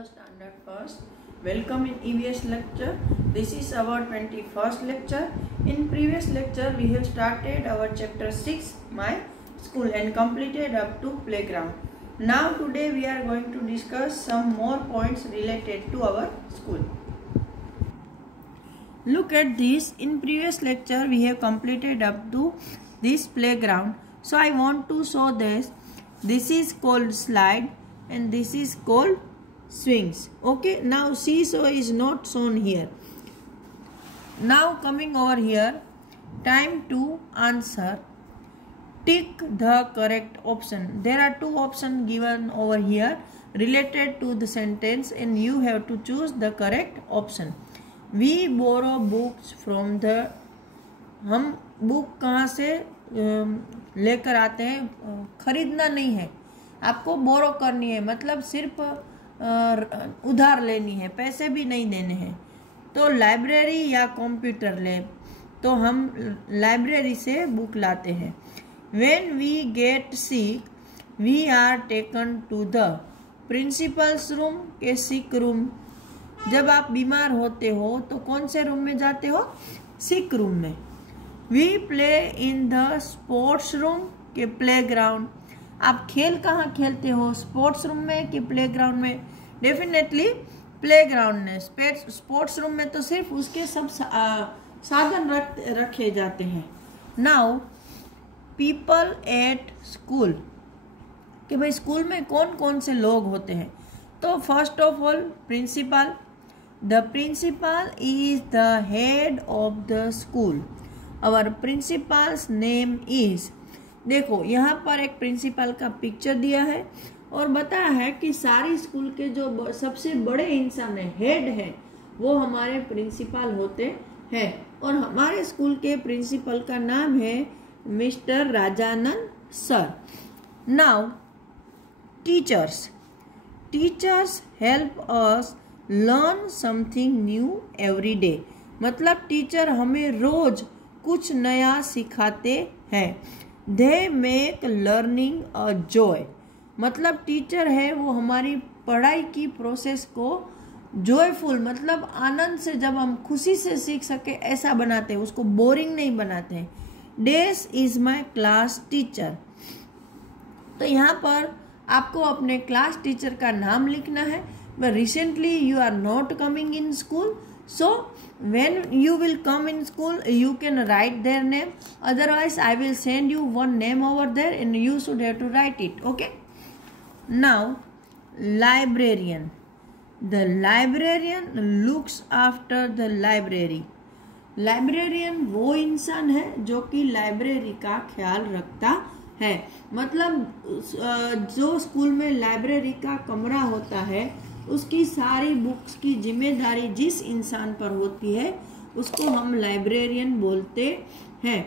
Hello Standard First. Welcome in EVS lecture. This is our 21st lecture. In previous lecture we have started our chapter 6 My School and completed up to playground. Now today we are going to discuss some more points related to our school. Look at this. In previous lecture we have completed up to this playground. So I want to show this. This is called slide and this is called swings. Okay, now seesaw is not shown here. Now coming over here, time to answer. Tick the correct option. There are two options given over here related to the sentence and you have to choose the correct option. We borrow books from the, हम book कहाँ से लेकर आते हैं, खरीदना नहीं है, आपको बोरो करनी है, मतलब सिर्फ उधार लेनी है, पैसे भी नहीं देने हैं. तो लाइब्रेरी या कंप्यूटर लैब, तो हम लाइब्रेरी से बुक लाते हैं. When we get sick, we are taken to the principles room के सिक रूम. जब आप बीमार होते हो तो कौन से रूम में जाते हो? सिक रूम में. We play in the sports room के प्लेग्राउंड. आप खेल कहाँ खेलते हो, स्पोर्ट्स रूम में कि प्लेग्राउंड में? डेफिनेटली प्लेग्राउंड में. स्पोर्ट्स रूम में तो सिर्फ उसके सब साधन रखे जाते हैं. नाउ पीपल एट स्कूल, कि भाई स्कूल में कौन कौन से लोग होते हैं. तो first of all principal. The principal is the head of the school. Our principal's name is. देखो यहाँ पर एक प्रिंसिपल का पिक्चर दिया है और बताया है कि सारी स्कूल के जो सबसे बड़े इंसान है, हेड है, वो हमारे प्रिंसिपल होते हैं. और हमारे स्कूल के प्रिंसिपल का नाम है mister Rajanand sir. Now teachers. Teachers help us learn something new every day. मतलब टीचर हमें रोज कुछ नया सिखाते हैं. They make learning a joy. मतलब टीचर है वो हमारी पढ़ाई की प्रोसेस को जॉयफुल, मतलब आनंद से, जब हम खुशी से सीख सके ऐसा बनाते हैं, उसको बोरिंग नहीं बनाते हैं. डेस इज माई क्लास टीचर. तो यहाँ पर आपको अपने क्लास टीचर का नाम लिखना है. But recently you are not coming in school, so when you will come in school you can write their name. Otherwise I will send you one name over there and you should have to write it. Okay, now librarian. The librarian looks after the library. Librarian वो इंसान है जो कि library का ख्याल रखता है. मतलब जो स्कूल में लाइब्रेरी का कमरा होता है उसकी सारी बुक्स की जिम्मेदारी जिस इंसान पर होती है उसको हम लाइब्रेरियन बोलते हैं.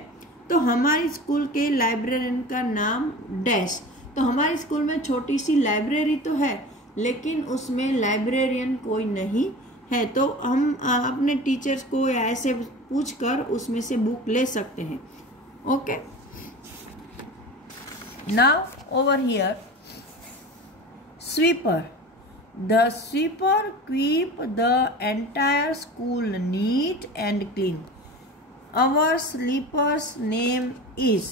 तो हमारी स्कूल के लाइब्रेरियन का नाम डैश. तो हमारे स्कूल में छोटी सी लाइब्रेरी तो है लेकिन उसमें लाइब्रेरियन कोई नहीं है. तो हम अपने टीचर्स को ऐसे पूछकर उसमें से बुक ले सकते हैं. Okay, now over here sweeper. The sweeper keep the entire school neat and clean. Our sweeper's name is.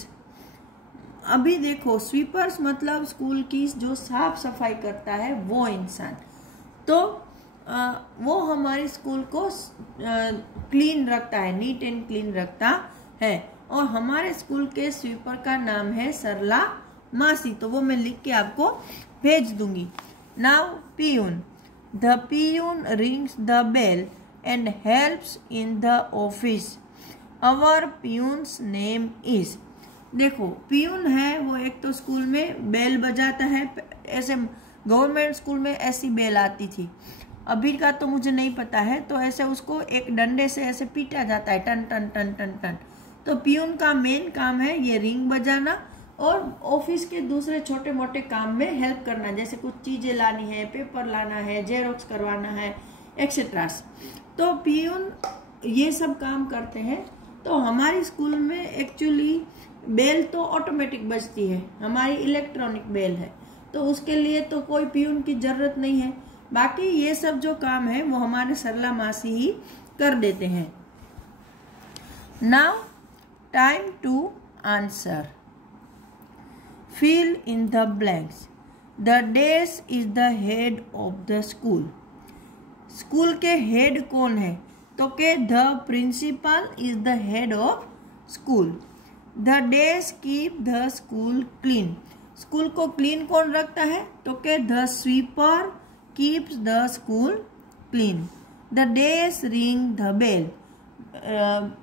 अभी देखो स्वीपर्स मतलब स्कूल की जो साफ सफाई करता है वो इंसान. तो वो हमारे स्कूल को क्लीन रखता है, नीट एंड क्लीन रखता है. और हमारे स्कूल के स्वीपर का नाम है सरला मासी. तो वो मैं लिख के आपको भेज दूंगी. Now peon. The peon rings the bell and helps in the office. Our peon's name is. देखो पियून है वो एक तो स्कूल में बेल बजाता है. ऐसे गवर्नमेंट स्कूल में ऐसी बेल आती थी, अभी का तो मुझे नहीं पता है. तो ऐसे उसको एक डंडे से ऐसे पीटा जाता है, टन टन टन टन टन. तो पियून का मेन काम है ये रिंग बजाना और ऑफिस के दूसरे छोटे मोटे काम में हेल्प करना, जैसे कुछ चीजें लानी है, पेपर लाना है, जेरोक्स करवाना है, एक्सेट्रा. तो पियून ये सब काम करते हैं. तो हमारी स्कूल में एक्चुअली बेल तो ऑटोमेटिक बजती है, हमारी इलेक्ट्रॉनिक बेल है, तो उसके लिए तो कोई पियून की जरूरत नहीं है. बाकी ये सब जो काम है वो हमारे सरला मासी ही कर देते हैं। Now time to answer. Fill in the blanks. The dash is the head of the school. School के हेड कौन है? तो के the principal is the head of school. The dash keep the school clean. School को clean कौन रखता है? तो के the sweeper keeps the school clean. The dash ring the bell.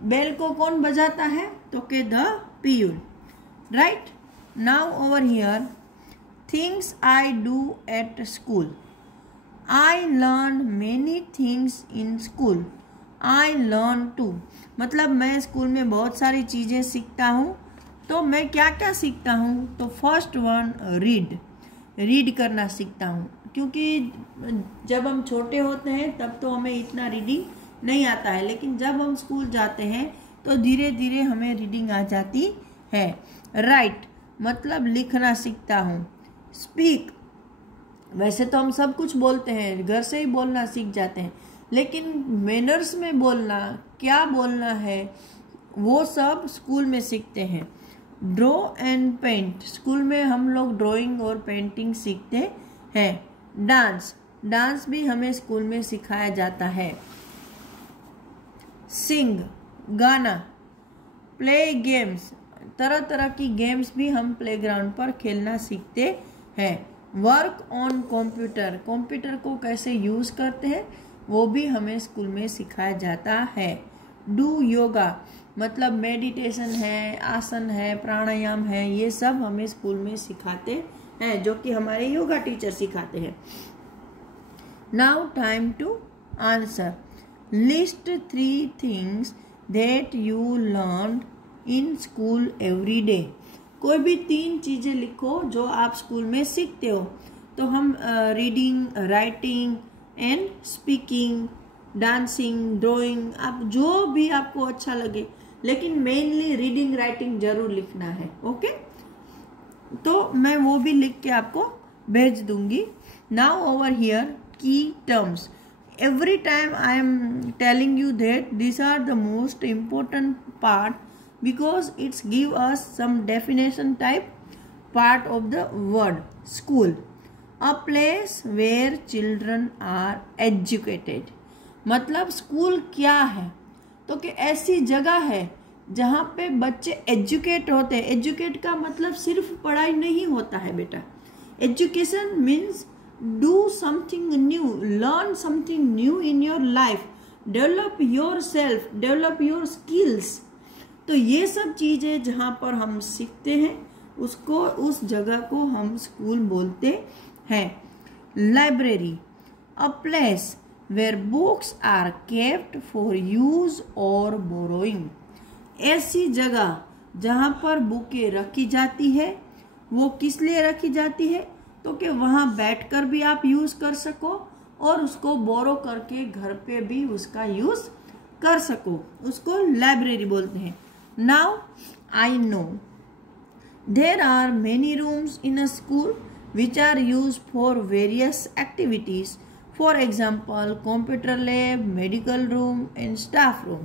Bell को कौन बजाता है? तो के the peon. Right. Now over here, things I do at school. I learn many things in school. I learn to, मतलब मैं school में बहुत सारी चीज़ें सीखता हूँ। तो मैं क्या क्या सीखता हूँ? तो फर्स्ट वन, रीड करना सीखता हूँ, क्योंकि जब हम छोटे होते हैं तब तो हमें इतना रीडिंग नहीं आता है, लेकिन जब हम स्कूल जाते हैं तो धीरे धीरे हमें रीडिंग आ जाती है। राइट, मतलब लिखना सीखता हूँ। स्पीक, वैसे तो हम सब कुछ बोलते हैं, घर से ही बोलना सीख जाते हैं, लेकिन मैनर्स में बोलना, क्या बोलना है, वो सब स्कूल में सीखते हैं। ड्रॉ एंड पेंट, स्कूल में हम लोग ड्राइंग और पेंटिंग सीखते हैं। डांस भी हमें स्कूल में सिखाया जाता है। सिंग, गाना। प्ले गेम्स, तरह तरह की गेम्स भी हम प्लेग्राउंड पर खेलना सीखते हैं। वर्क ऑन कंप्यूटर, कंप्यूटर को कैसे यूज़ करते हैं वो भी हमें स्कूल में सिखाया जाता है। डू योगा, मतलब मेडिटेशन है, आसन है, प्राणायाम है, ये सब हमें स्कूल में सिखाते हैं, जो कि हमारे योगा टीचर सिखाते हैं। Now time to answer. List 3 things that you learn in school every day. कोई भी 3 चीज़ें लिखो जो आप स्कूल में सीखते हो। तो हम reading, writing and speaking, dancing, drawing, आप जो भी आपको अच्छा लगे, लेकिन मेनली रीडिंग राइटिंग जरूर लिखना है। ओके, तो मैं वो भी लिख के आपको भेज दूंगी। Now over here, key terms. Every time I am telling you that this are the most important part, because it's give us some definition type part of the word school. A place where children are educated. मतलब school क्या है? तो कि ऐसी जगह है जहाँ पे बच्चे एजुकेट होते हैं। एजुकेट का मतलब सिर्फ पढ़ाई नहीं होता है बेटा। Education means do something new, learn something new in your life, develop your self, develop your skills. तो ये सब चीज़ें जहाँ पर हम सीखते हैं उसको, उस जगह को हम स्कूल बोलते हैं। Library, a place where books are kept for use और बोरोइंग। ऐसी जगह जहाँ पर बुकें रखी जाती है। वो किस लिए रखी जाती है? तो कि वहाँ बैठकर भी आप यूज कर सको और उसको बोरो करके घर पे भी उसका यूज कर सको, उसको लाइब्रेरी बोलते हैं। Now I know there are many rooms in a school which are used for various activities. For example, computer lab, medical room and staff room.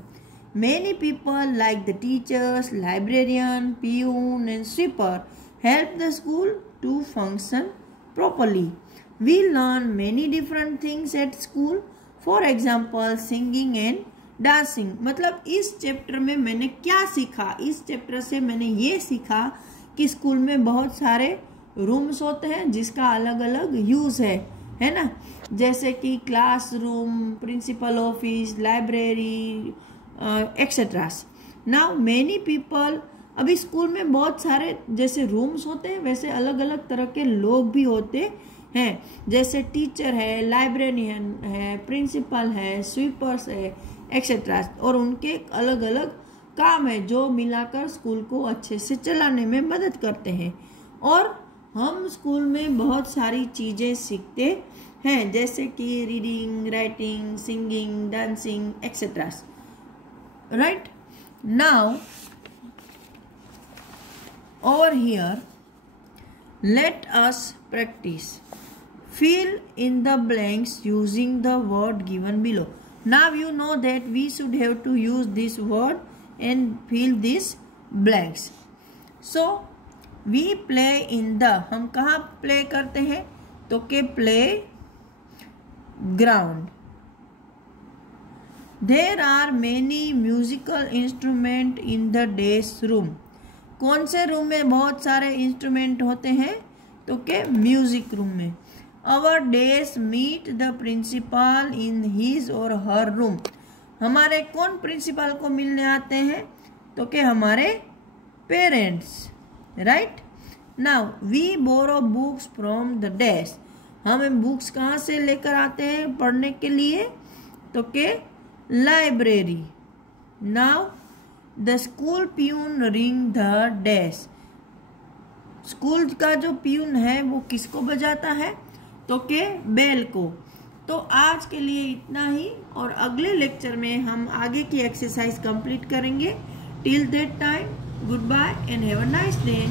Many people like the teachers, librarian, peon and sweeper help the school to function properly. We learn many different things at school. For example, singing and dancing. मतलब इस chapter में मैंने क्या सीखा? इस chapter से मैंने ये सीखा कि स्कूल में बहुत सारे रूम्स होते हैं जिसका अलग अलग यूज है ना, जैसे कि classroom, principal office, library etcetera. Now many people, अभी स्कूल में बहुत सारे जैसे रूम्स होते हैं वैसे अलग अलग तरह के लोग भी होते हैं, जैसे टीचर है, लाइब्रेरियन है, प्रिंसिपल है, स्वीपर्स है एक्सेट्रा, और उनके अलग अलग काम है जो मिलाकर स्कूल को अच्छे से चलाने में मदद करते हैं। और हम स्कूल में बहुत सारी चीज़ें सीखते हैं, जैसे कि reading, writing, singing, dancing etcetera. Right. Now over here, let us practice. fill in the blanks using the word given below. Now you know that we should have to use this word and fill these blanks. So we play in the, हम कहाँ play करते हैं? तो के play ground. There are many musical instruments in the desk room. कौन से room में बहुत सारे इंस्ट्रूमेंट होते हैं? तो के म्यूजिक रूम में. Our desk meet the principal in his or her room. हमारे कौन प्रिंसिपल को मिलने आते हैं? तो के हमारे parents. Right. Now we borrow books from the desk. हमें बुक्स कहाँ से लेकर आते हैं पढ़ने के लिए? तो के library. Now the school peon ring the desk. School का जो प्यून है वो किसको बजाता है? तो के बेल को. तो आज के लिए इतना ही, और अगले लेक्चर में हम आगे की एक्सरसाइज कंप्लीट करेंगे. Till that time, good bye and have a nice day.